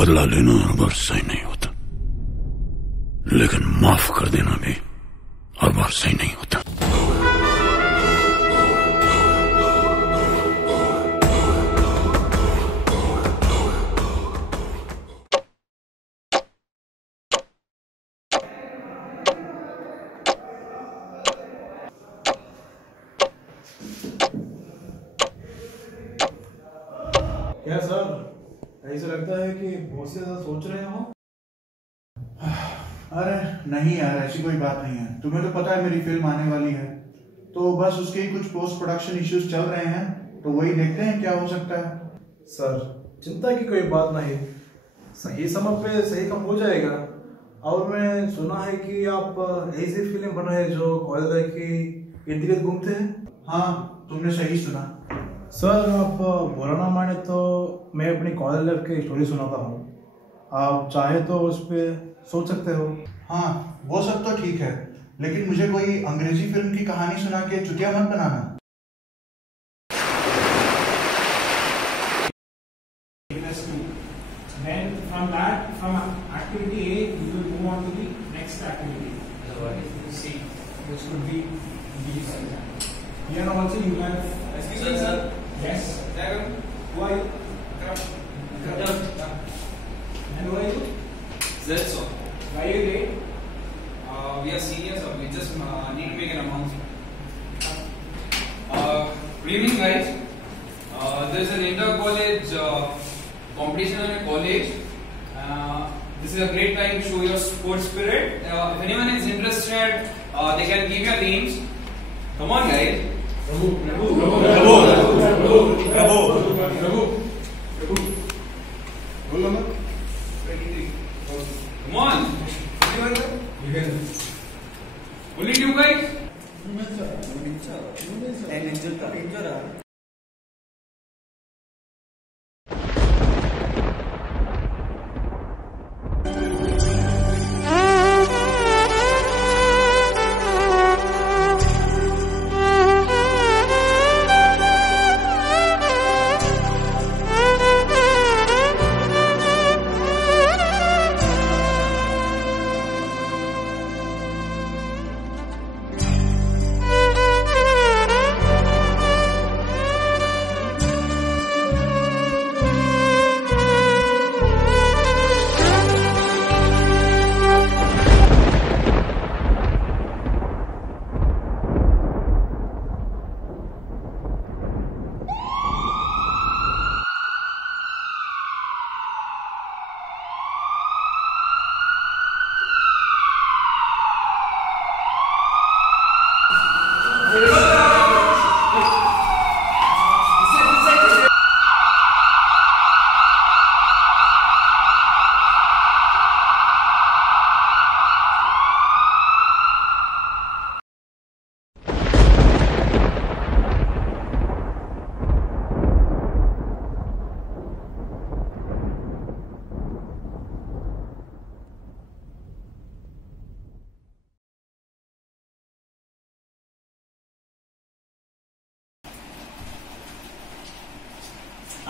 बदला लेना हर बार सही नहीं होता, लेकिन माफ कर देना भी हर बार सही नहीं होता। क्या सर, ऐसा लगता है कि बहुत से ज्यादा सोच रहे हो? अरे नहीं यार, ऐसी कोई बात नहीं है। तुम्हें तो पता है मेरी फिल्म आने वाली है, तो बस उसके ही कुछ पोस्ट प्रोडक्शन इश्यूज चल रहे हैं, तो वही देखते हैं क्या हो सकता है। सर चिंता की कोई बात नहीं, सही समय पे सही काम हो जाएगा। और मैं सुना है कि आप ऐसी फिल्म बन रहे हैं जो कॉलेज के इर्द गिर्द घूमते हैं। हाँ, तुमने सही सुना। सर आप बुरा ना माने तो मैं अपनी कॉलेज लाइफ की स्टोरी सुनाता हूँ, आप चाहे तो उस पर सोच सकते हो। हाँ, वो सब तो ठीक है, लेकिन मुझे कोई अंग्रेजी फिल्म की कहानी सुना के चुतिया मत बनाना। Then from activity A, you will move on to the next activity. C. This could be B. Here also you have. Excuse me, sir. Yes. Who are you? And who are you? Zelso. Why are you late? We are seniors, so we just need to make an announcement. Good evening, guys. There's an inter-college competition in a college. This is a great time to show your sports spirit. If anyone is interested, they can give your names. Come on, guys. Come on. You can. Only two guys.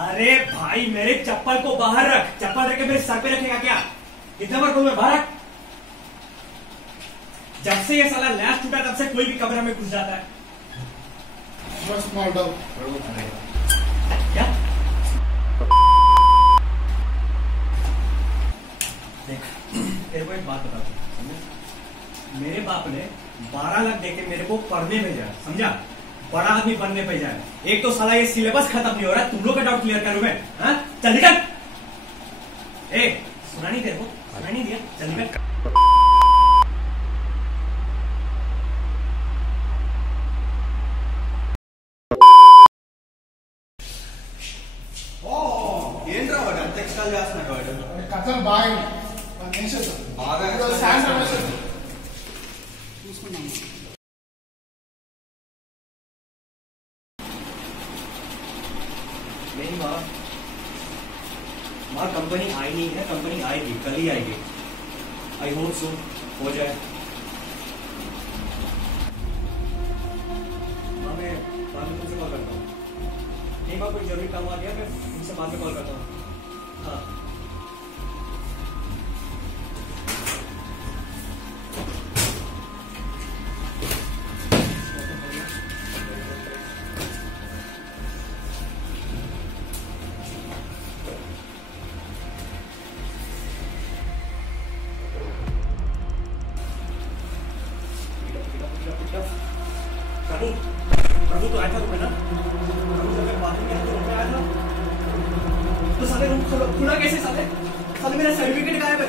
अरे भाई, मेरे चप्पल को बाहर रख। चप्पल रख के मेरे sir पे रखेगा क्या? कितना बार बोलूं, बाहर रख। जब से ये साला लैस टूटा तब से कोई भी कमरा में घुस जाता है। क्या देख, तेरे को एक बात बता दूं, मेरे बाप ने 12 लाख देके मेरे को पढ़ने भेजा, समझा? बड़ा आदमी बनने पे जाए। एक तो साला ये सिलेबस खत्म नहीं हो रहा है, तुम लोग का डाउट क्लियर करूं मैं? हाँ, चल निकल। ए, सुना नहीं तेरे को? सुना नहीं दिया? चल निकल। టెక్స్టైల్ చేస్తున్నాడు వాడు. కథలు బాగా చూసుకున్నాం. नहीं वहाँ कंपनी आई नहीं है, कंपनी आएगी, कल ही आएगी। आई होप सो हो जाए। हाँ, मैं बाद में तुमसे कॉल करता हूँ। नहीं, कोई जरूरी काम आ गया, मैं तुमसे बाद में कॉल करता हूँ। हाँ। प्रभु तो आया था तुम्हें ना? प्रभु जब मैं बाथरूम में तो आया था, तो साले रूम खुला कैसे? साले मेरा सर्टिफिकेट गायब है।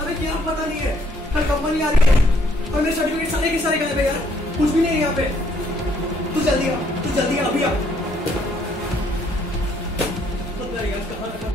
अबे क्या पता नहीं है, कल कंपनी आ रही है और मेरे सर्टिफिकेट सारे के सारे गायब है यार, कुछ भी नहीं है यहाँ पे। तू जल्दी आ, अभी आ। यार कहाँ रखा?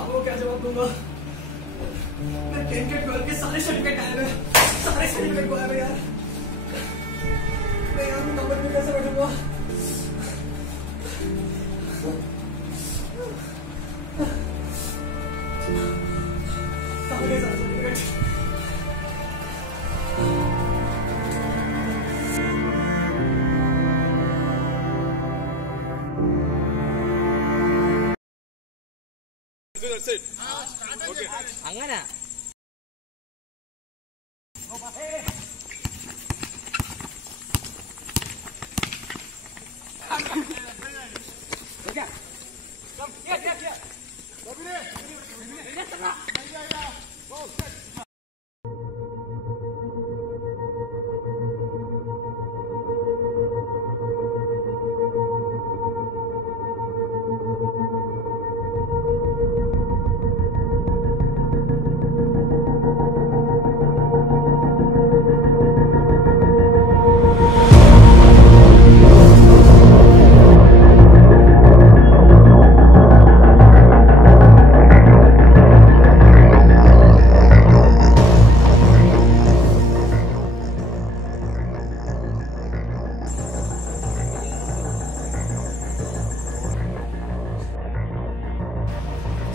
आपको क्या जवाब दूंगा? मैं 10 के 12 के सारे सर्टिफिकेट गायब है, सारे सर्टिफिकेट गायब है यार। मैं यार कंपनी में कैसे बैठूंगा? सारे सर्टिफिकेट അങ്ങനെ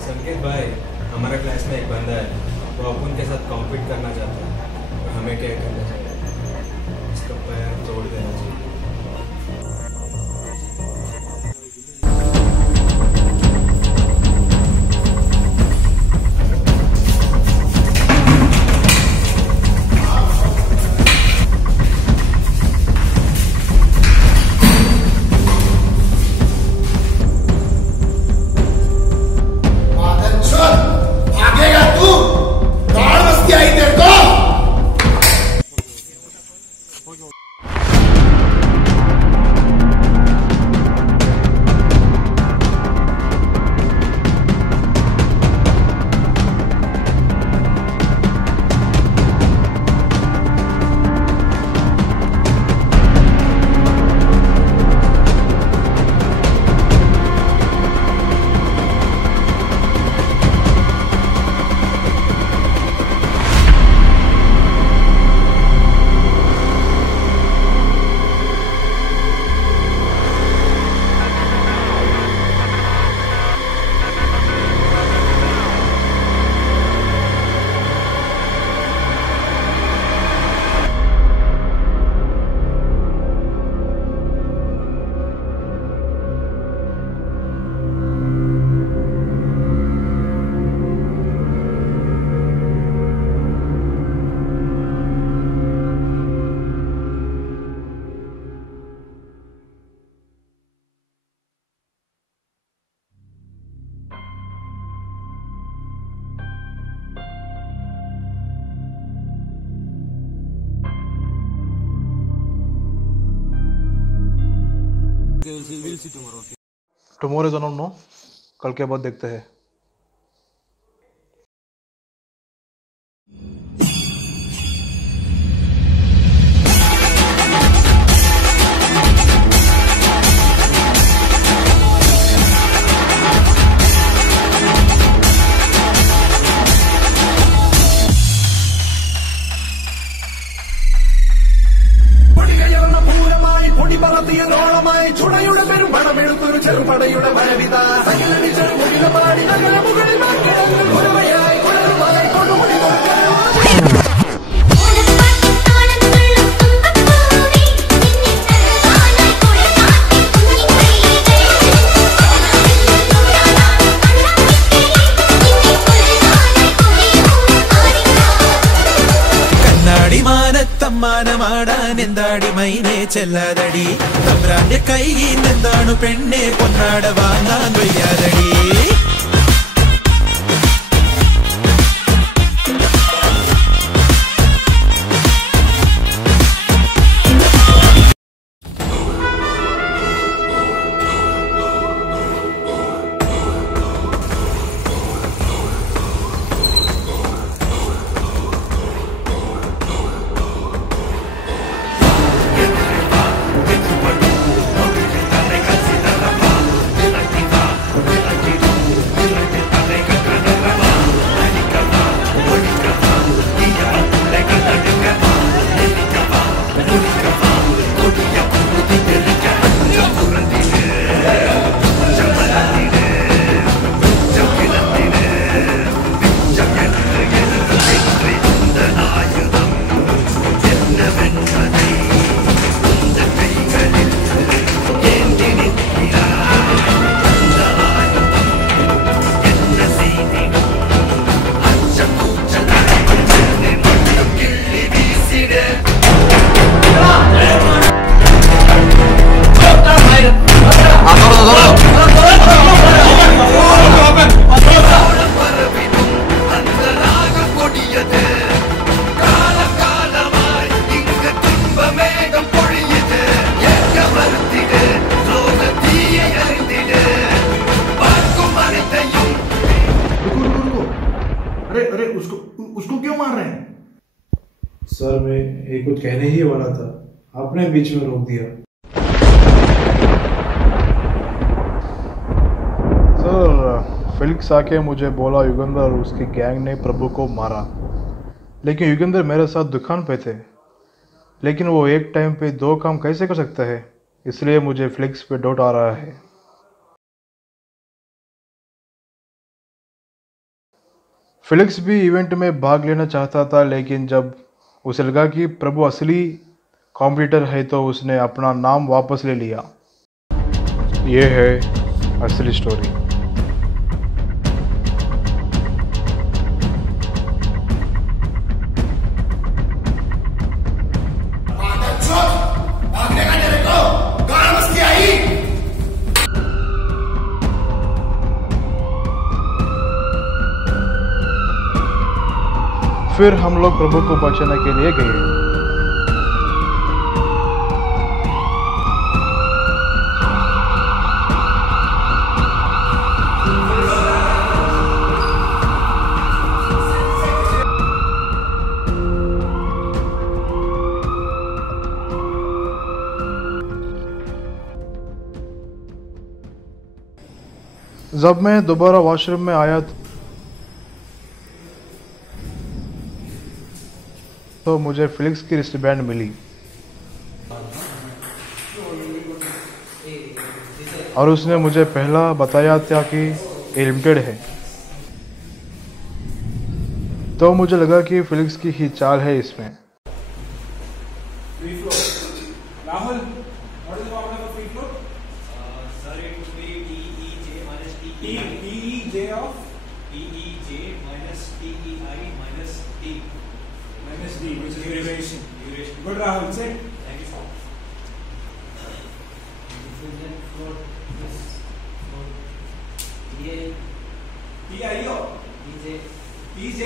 संकेत भाई, हमारा क्लास में एक बंदा है, वो अपन के साथ कॉम्पीट करना चाहता है और हमें क्या करना चाहिए? इसका पैर तोड़ देना चाहिए। टुमारो इज अननोन, कल के बाद देखते हैं। ചെറുപടയുടെ വരവിത സകലടി ചെറുമുകില പാടി നഗര മുകളിൽ കുരവയായി കുരലുമായി കൊടുമുടി മാനമാടാൻ എന്താടി മൈനെ ചെല്ലാതടി തമ്പ്രാന്റെ കയ്യിൽ എന്താണ് പെണ്ണെ പൊന്നാട വാങ്ങാൻ വയ്യാതടി उसको क्यों मार रहे हैं? सर मैं ये कुछ कहने ही वाला था, आपने बीच में रोक दिया। सर फिलिक्स आके मुझे बोला युगंधर और उसकी गैंग ने प्रभु को मारा, लेकिन युगंधर मेरे साथ दुकान पे थे, लेकिन वो एक टाइम पे दो काम कैसे कर सकता है, इसलिए मुझे फिलिक्स पे डाउट आ रहा है। फिलिक्स भी इवेंट में भाग लेना चाहता था, लेकिन जब उसे लगा कि प्रभु असली कॉम्पिटिटर है तो उसने अपना नाम वापस ले लिया। ये है असली स्टोरी। फिर हम लोग प्रभु को बचाने के लिए गए। जब मैं दोबारा वॉशरूम में आया तो मुझे फिलिक्स की रिस्टबैंड मिली और उसने मुझे पहला बताया था कि ये लिमिटेड है, तो मुझे लगा कि फिलिक्स की ही चाल है इसमें। Rahul, what is the formula for free float? Sir, it would be TEJ minus TEI. TEJ of TEJ minus TEI minus T. minus D, which is duration. Duration. Good, Rahul. Sit. Thank you, sir. Diffusion float is float TI. TIO. TJ. TJ.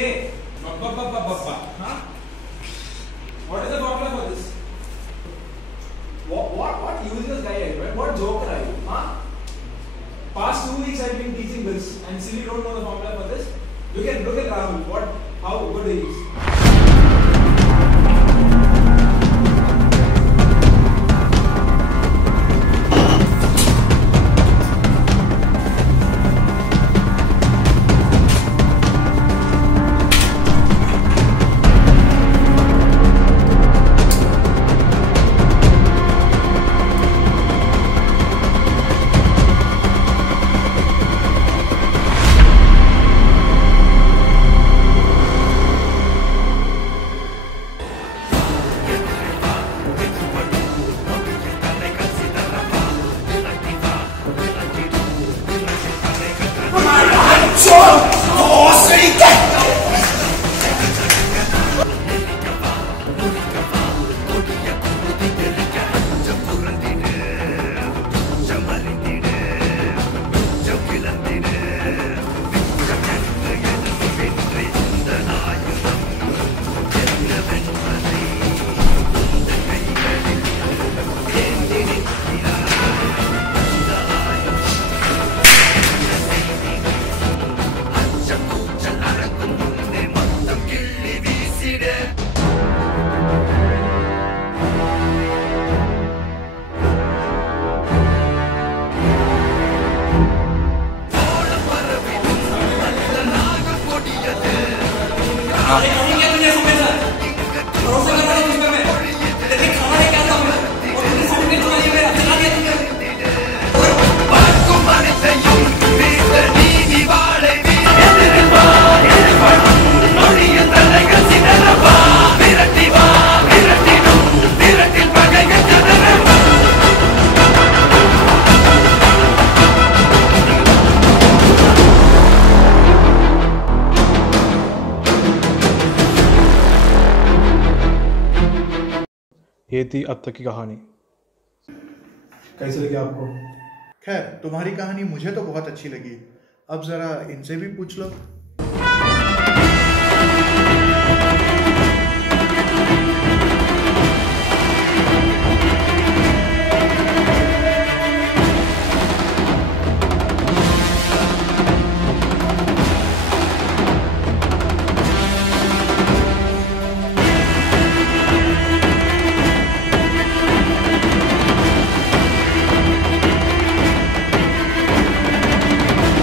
Huh? What is the formula for this? What useless guy are you? Right? What joker are you? Huh? Past 2 weeks I've been teaching this and still you don't know the formula for this? Look at Rahul. How good he is. ये थी अब तक की कहानी। कैसे लगी आपको? खैर, तुम्हारी कहानी मुझे तो बहुत अच्छी लगी। अब जरा इनसे भी पूछ लो।